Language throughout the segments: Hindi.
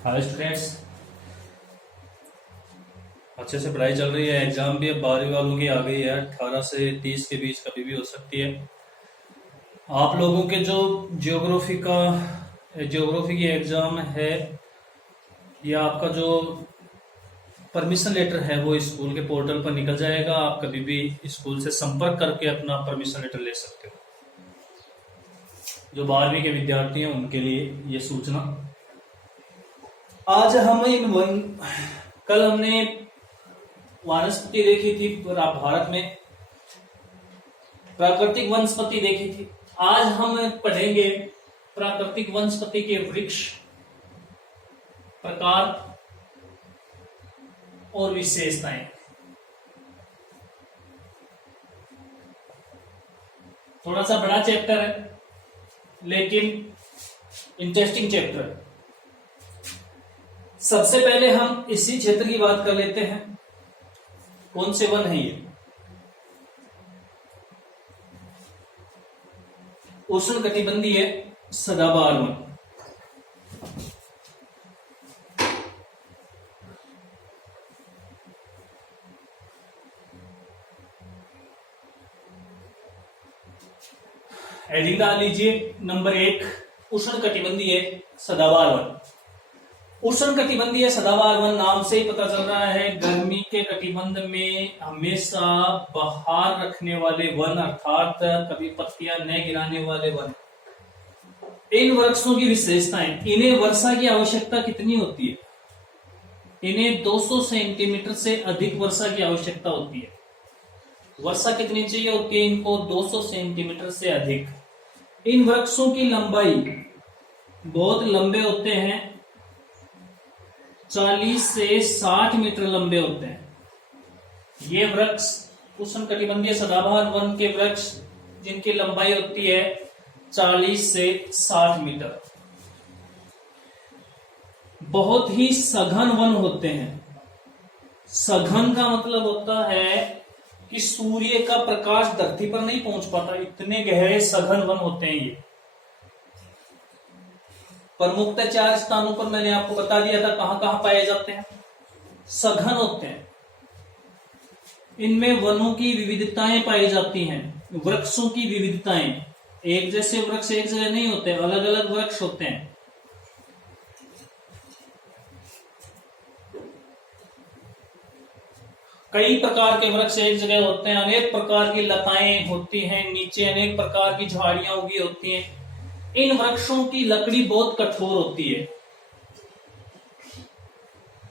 Hi students. अच्छे से पढ़ाई चल रही है। एग्जाम भी अब 12वीं वालों की आ गई है। 18 से 30 के बीच कभी भी हो सकती है। आप लोगों के जो ज्योग्राफी की एग्जाम है, या आपका जो परमिशन लेटर है वो स्कूल के पोर्टल पर निकल जाएगा। आप कभी भी स्कूल से संपर्क करके अपना परमिशन लेटर ले सकते हो। जो 12वीं के विद्यार्थी हैं उनके लिए ये सूचना। आज हम कल हमने वनस्पति देखी थी, भारत में प्राकृतिक वनस्पति देखी थी। आज हम पढ़ेंगे प्राकृतिक वनस्पति के वृक्ष, प्रकार और विशेषताएं। थोड़ा सा बड़ा चैप्टर है लेकिन इंटरेस्टिंग चैप्टर है। सबसे पहले हम इसी क्षेत्र की बात कर लेते हैं। कौन से वन है ये? उष्णकटिबंधीय सदाबहार वन। हेडिंग डाल लीजिए नंबर 1, उष्णकटिबंधीय सदाबहार वन। उष्णकटिबंधीय सदाबहार वन नाम से ही पता चल रहा है, गर्मी के कटिबंध में हमेशा बहार रखने वाले वन, अर्थात कभी पत्तियां न गिराने वाले वन। इन वृक्षों की विशेषताएं। इन्हें वर्षा की आवश्यकता कितनी होती है? इन्हें 200 सेंटीमीटर से अधिक वर्षा की आवश्यकता होती है। वर्षा कितनी चाहिए होती है इनको? 200 सेंटीमीटर से अधिक। इन वृक्षों की लंबाई बहुत लंबे होते हैं, 40 से 60 मीटर लंबे होते हैं। ये वृक्ष उष्णकटिबंधीय सदाबहार वन के वृक्ष जिनकी लंबाई होती है 40 से 60 मीटर। बहुत ही सघन वन होते हैं। सघन का मतलब होता है कि सूर्य का प्रकाश धरती पर नहीं पहुंच पाता, इतने गहरे सघन वन होते हैं ये। प्रमुखतः 4 स्थानों पर मैंने आपको बता दिया था कहां कहां पाए जाते हैं। सघन होते हैं। इनमें वनों की विविधताएं पाई जाती हैं, वृक्षों की विविधताएं। एक जैसे वृक्ष एक जगह नहीं होते, अलग अलग वृक्ष होते हैं। कई प्रकार के वृक्ष एक जगह होते हैं, अनेक प्रकार की लताएं होती हैं, नीचे अनेक प्रकार की झाड़ियां उगी होती हैं। इन वृक्षों की लकड़ी बहुत कठोर होती है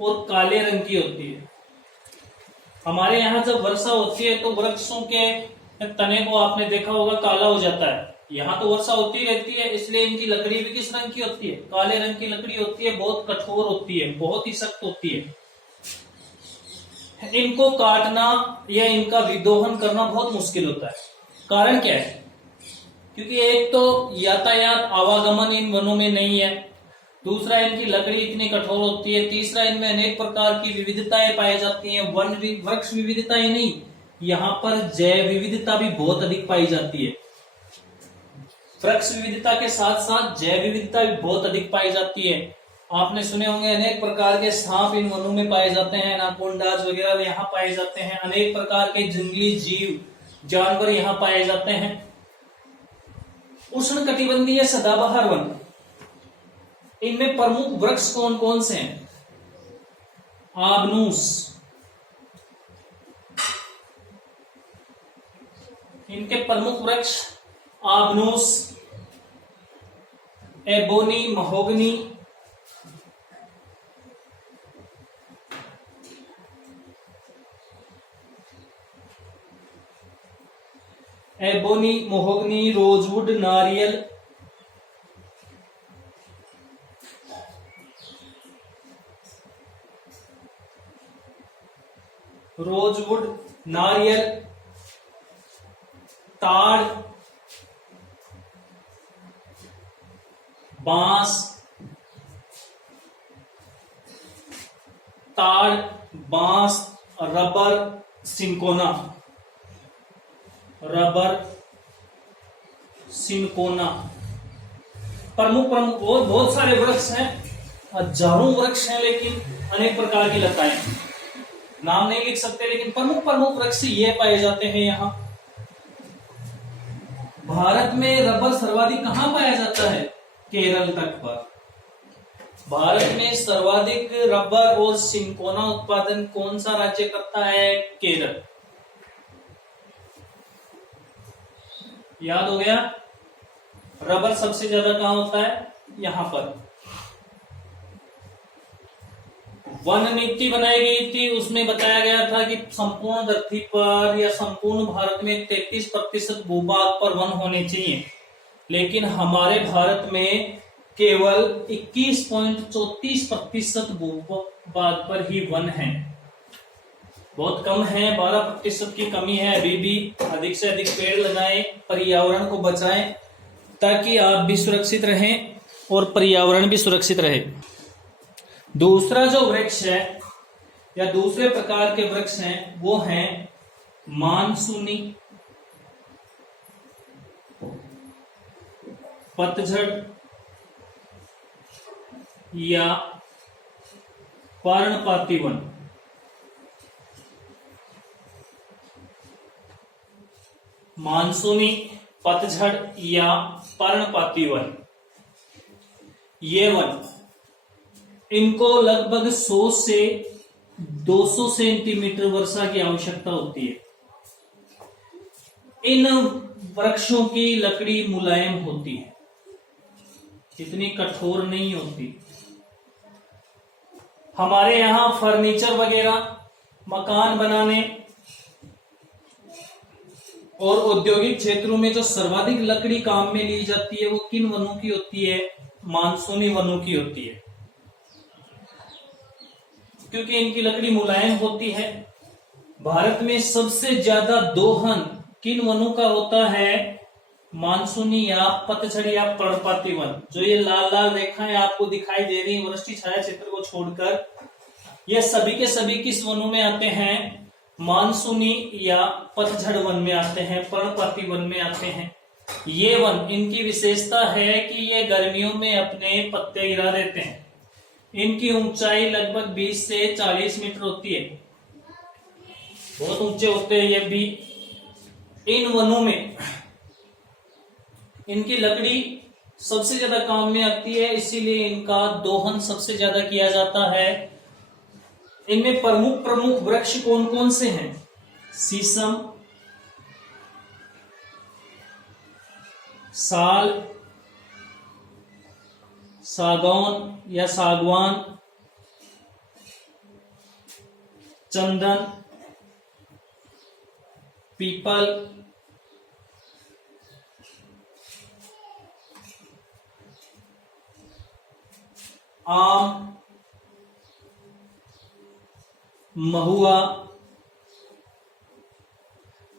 और काले रंग की होती है। हमारे यहाँ जब वर्षा होती है तो वृक्षों के तने को आपने देखा होगा काला हो जाता है। यहाँ तो वर्षा होती रहती है, इसलिए इनकी लकड़ी भी किस रंग की होती है? काले रंग की लकड़ी होती है, बहुत कठोर होती है, बहुत ही सख्त होती है। इनको काटना या इनका विदोहन करना बहुत मुश्किल होता है। कारण क्या है? क्योंकि एक तो यातायात आवागमन इन वनों में नहीं है, दूसरा इनकी लकड़ी इतनी कठोर होती है, तीसरा इनमें अनेक प्रकार की विविधताएं पाई जाती हैं। वृक्ष विविधताएं नहीं, यहाँ पर जैव विविधता भी बहुत अधिक पाई जाती है। वृक्ष विविधता के साथ साथ जैव विविधता भी बहुत अधिक पाई जाती है। आपने सुने होंगे अनेक प्रकार के सांप इन वनों में पाए जाते हैं, एनाकोंडास वगैरह यहाँ पाए जाते हैं। अनेक प्रकार के जंगली जीव जानवर यहाँ पाए जाते हैं। उष्णकटिबंधीय सदाबहार वन, इनमें प्रमुख वृक्ष कौन कौन से हैं? आबनूस, इनके प्रमुख वृक्ष आबनूस, ebony, mahogany, ebony, mahogany, rosewood, नारियल, रोजवुड, नारियल, ताड़, बांस, ताड़, बांस, रबर, सिंकोना, रबर, सिंकोना। प्रमुख प्रमुख बहुत सारे वृक्ष हैं हजारों वृक्ष हैं, लेकिन अनेक प्रकार की लताएं, नाम नहीं लिख सकते, लेकिन प्रमुख प्रमुख वृक्ष ये पाए जाते हैं यहाँ। भारत में रबर सर्वाधिक कहां पाया जाता है? केरल तट पर। भारत में सर्वाधिक रबर और सिंकोना उत्पादन कौन सा राज्य करता है? केरल। याद हो गया? रबर सबसे ज्यादा कहां होता है? यहां पर। वन नीति बनाई गई थी, उसमें बताया गया था कि संपूर्ण धरती पर या संपूर्ण भारत में 33% भूभाग पर वन होने चाहिए, लेकिन हमारे भारत में केवल 21.34% भूभाग पर ही वन है। बहुत कम है, 12% की कमी है। अभी भी अधिक से अधिक पेड़ लगाएं, पर्यावरण को बचाएं, ताकि आप भी सुरक्षित रहें और पर्यावरण भी सुरक्षित रहे। दूसरा जो वृक्ष है या दूसरे प्रकार के वृक्ष हैं वो हैं मानसूनी, पतझड़ या पर्णपाती वन। मानसूनी, पतझड़ या पर्णपाती वन, ये वन, इनको लगभग 100 से 200 सेंटीमीटर वर्षा की आवश्यकता होती है। इन वृक्षों की लकड़ी मुलायम होती है, इतनी कठोर नहीं होती। हमारे यहां फर्नीचर वगैरह, मकान बनाने और औद्योगिक क्षेत्रों में जो सर्वाधिक लकड़ी काम में ली जाती है वो किन वनों की होती है? मानसूनी वनों की होती है, क्योंकि इनकी लकड़ी मुलायम होती है। भारत में सबसे ज्यादा दोहन किन वनों का होता है? मानसूनी या पतझड़ या पर्णपाती वन। जो ये लाल लाल रेखाएं आपको दिखाई दे रही है वृष्टि छाया क्षेत्र को छोड़कर, ये सभी के सभी किस वनों में आते हैं? मानसूनी या पतझड़ वन में आते हैं, पर्णपाती वन में आते हैं। ये वन, इनकी विशेषता है कि ये गर्मियों में अपने पत्ते गिरा देते हैं। इनकी ऊंचाई लगभग 20 से 40 मीटर होती है, बहुत ऊंचे होते हैं ये भी। इन वनों में इनकी लकड़ी सबसे ज्यादा काम में आती है, इसीलिए इनका दोहन सबसे ज्यादा किया जाता है। इनमें प्रमुख प्रमुख वृक्ष कौन कौन से हैं? शीशम, साल, सागौन या सागवान, चंदन, पीपल, आम, महुआ।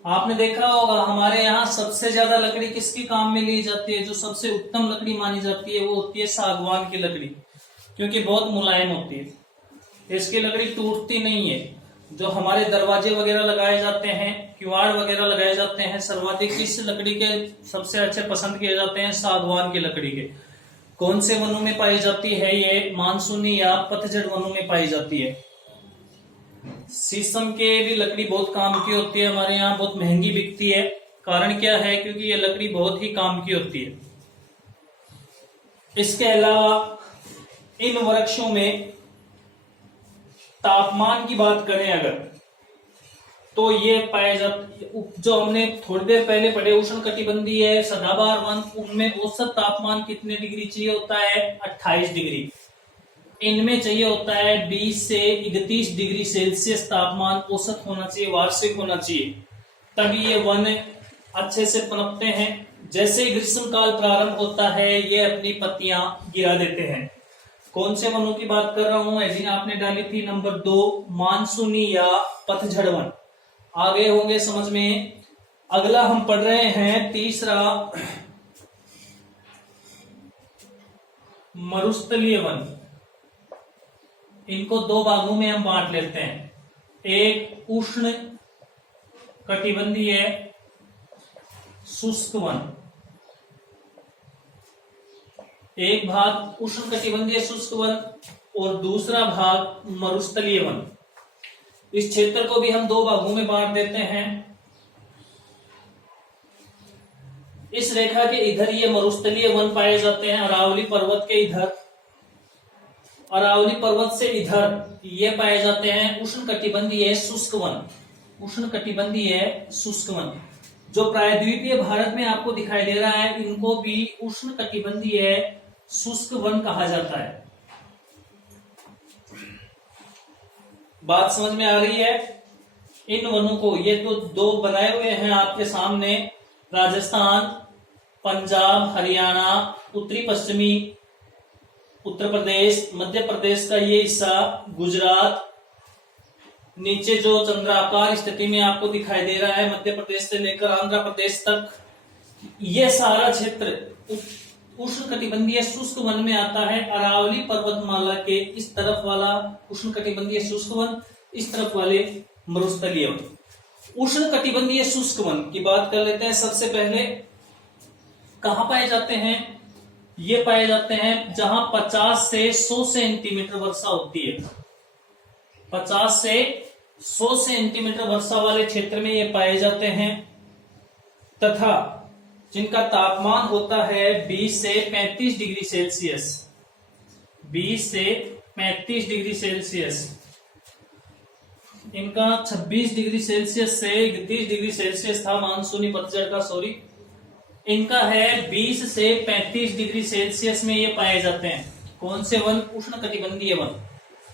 आपने देखा होगा हमारे यहाँ सबसे ज्यादा लकड़ी किसकी काम में ली जाती है? जो सबसे उत्तम लकड़ी मानी जाती है वो होती है सागवान की लकड़ी, क्योंकि बहुत मुलायम होती है, इसकी लकड़ी टूटती नहीं है। जो हमारे दरवाजे वगैरह लगाए जाते हैं, किवाड़ वगैरह लगाए जाते हैं, सर्वाधिक इस लकड़ी के सबसे अच्छे पसंद किए जाते हैं, सागवान की लकड़ी के। कौन से वनों में पाई जाती है? ये मानसूनी या पतझड़ वनों में पाई जाती है। शीशम के भी लकड़ी बहुत काम की होती है, हमारे यहाँ बहुत महंगी बिकती है। कारण क्या है? क्योंकि ये लकड़ी बहुत ही काम की होती है। इसके अलावा इन वृक्षों में तापमान की बात करें अगर, तो ये पाए जाते, जो हमने थोड़ी देर पहले पढ़े उष्णकटिबंधीय सदाबहार वन, उनमें औसत तापमान कितने डिग्री चाहिए होता है? 28 डिग्री। इनमें चाहिए होता है 20 से 31 डिग्री सेल्सियस तापमान औसत होना चाहिए, वार्षिक होना चाहिए, तभी ये वन अच्छे से पनपते हैं। जैसे ग्रीष्म काल प्रारंभ होता है ये अपनी पत्तियां गिरा देते हैं। कौन से वनों की बात कर रहा हूं? हेडिंग आपने डाली थी नंबर 2, मानसूनी या पतझड़ वन। आगे होंगे समझ में। अगला हम पढ़ रहे हैं तीसरा, मरुस्थलीय वन। इनको दो भागों में हम बांट लेते हैं। एक उष्ण कटिबंधीय शुष्क वन, एक भाग उष्णकटिबंधीय शुष्क वन और दूसरा भाग मरुस्थलीय वन। इस क्षेत्र को भी हम दो भागों में बांट देते हैं। इस रेखा के इधर ये मरुस्थलीय वन पाए जाते हैं, अरावली पर्वत के इधर, अरावली पर्वत से इधर ये पाए जाते हैं उष्णकटिबंधीय शुष्क वन। उष्णकटिबंधीय शुष्क वन जो प्रायद्वीपीय भारत में आपको दिखाई दे रहा है, इनको भी उष्णकटिबंधीय शुष्क वन कहा जाता है। बात समझ में आ रही है? इन वनों को, ये तो दो बनाए हुए हैं आपके सामने, राजस्थान, पंजाब, हरियाणा, उत्तरी पश्चिमी उत्तर प्रदेश, मध्य प्रदेश का ये हिस्सा, गुजरात, नीचे जो चंद्राकार स्थिति में आपको दिखाई दे रहा है मध्य प्रदेश से लेकर आंध्र प्रदेश तक, ये सारा क्षेत्र उष्णकटिबंधीय शुष्क वन में आता है। अरावली पर्वतमाला के इस तरफ वाला उष्णकटिबंधीय शुष्क वन, इस तरफ वाले मरुस्थलीय वन। उष्णकटिबंधीय शुष्क वन की बात कर लेते हैं। सबसे पहले कहां पाए जाते हैं? ये पाए जाते हैं जहां 50 से 100 सेंटीमीटर वर्षा होती है। 50 से 100 सेंटीमीटर वर्षा वाले क्षेत्र में ये पाए जाते हैं, तथा जिनका तापमान होता है 20 से 35 डिग्री सेल्सियस। 20 से 35 डिग्री सेल्सियस। इनका 26 डिग्री सेल्सियस से 31 डिग्री सेल्सियस था मानसूनी पतझड़ का, सॉरी। इनका है 20 से 35 डिग्री सेल्सियस में ये पाए जाते हैं। कौन से वन? उष्णकटिबंधीय वन,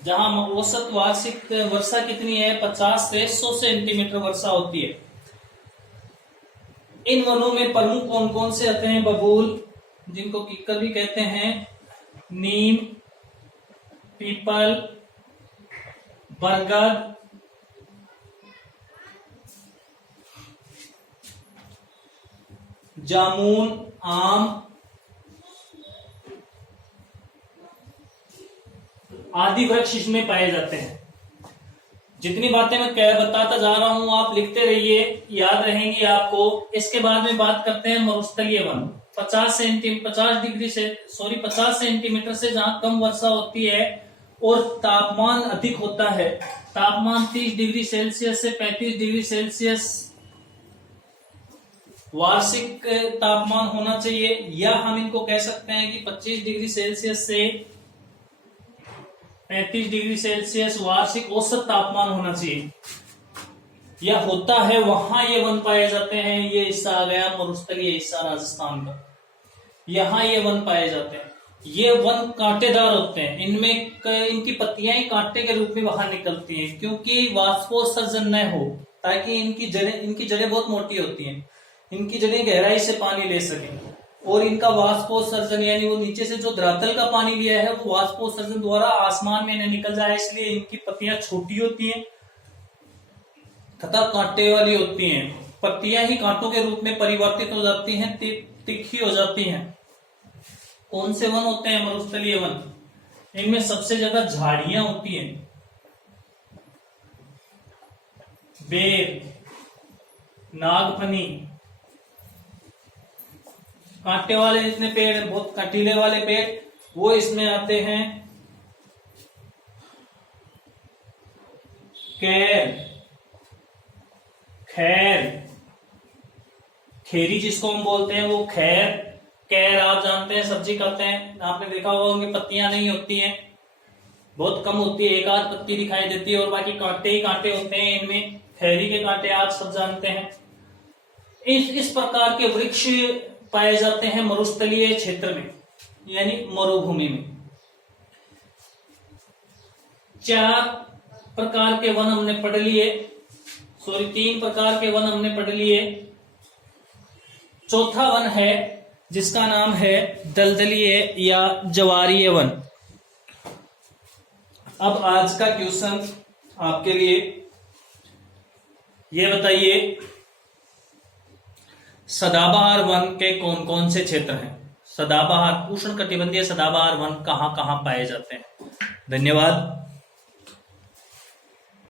जहां औसत वार्षिक वर्षा कितनी है? 50 से 100 सेंटीमीटर वर्षा होती है। इन वनों में प्रमुख कौन कौन से आते हैं? बबूल, जिनको किक्कर भी कहते हैं, नीम, पीपल, बरगद, जामुन, आम आदि वृक्ष इसमें पाए जाते हैं। जितनी बातें मैं बताता जा रहा हूं आप लिखते रहिए, याद रहेंगी आपको। इसके बाद में बात करते हैं मरुस्थलीय वन। 50 सेंटीमीटर से जहां कम वर्षा होती है और तापमान अधिक होता है, तापमान 30 डिग्री सेल्सियस से 35 डिग्री सेल्सियस वार्षिक तापमान होना चाहिए, या हम इनको कह सकते हैं कि 25 डिग्री सेल्सियस से 35 डिग्री सेल्सियस वार्षिक औसत तापमान होना चाहिए, या होता है, वहां ये वन पाए जाते हैं। ये हिस्सा आ गया मरुस्थलीय हिस्सा राजस्थान का, यहां ये वन पाए जाते हैं। ये वन कांटेदार होते हैं, इनमें इनकी पत्तियां ही कांटे के रूप में बाहर निकलती हैं, क्योंकि वाष्पोत्सर्जन न हो, ताकि इनकी जड़ें बहुत मोटी होती हैं, इनकी जड़ें गहराई से पानी ले सकें, और इनका वाष्पोत्सर्जन यानी वो नीचे से जो धरातल का पानी लिया है वो वाष्पोत्सर्जन द्वारा आसमान में न निकल जाए, इसलिए इनकी पत्तियां छोटी होती हैं तथा कांटे वाली होती हैं। पत्तियां ही कांटों के रूप में परिवर्तित हो जाती हैं, तिखी हो जाती हैं। कौन से वन होते हैं? मरुस्थलीय वन। इनमें सबसे ज्यादा झाड़ियां होती हैं, बेर, नागफनी, कांटे वाले जितने पेड़ हैं, बहुत कंटीले वाले पेड़, वो इसमें आते हैं। खैर, खेरी जिसको हम बोलते हैं, वो कैर आप जानते हैं, सब्जी खाते हैं, आपने देखा होगा, उनकी पत्तियां नहीं होती हैं, बहुत कम होती है, एक आध पत्ती दिखाई देती है, और बाकी कांटे ही कांटे होते हैं इनमें। खैरी के कांटे आप सब जानते हैं। इस प्रकार के वृक्ष पाए जाते हैं मरुस्थलीय क्षेत्र में, यानी मरुभूमि में। 4 प्रकार के वन हमने पढ़ लिए, 3 प्रकार के वन हमने पढ़ लिए। चौथा वन है जिसका नाम है दलदलीय या ज्वारीय वन। अब आज का क्वेश्चन आपके लिए, ये बताइए सदाबहार वन के कौन कौन से क्षेत्र हैं? सदाबहार, उष्णकटिबंधीय सदाबहार वन कहां कहां पाए जाते हैं? धन्यवाद।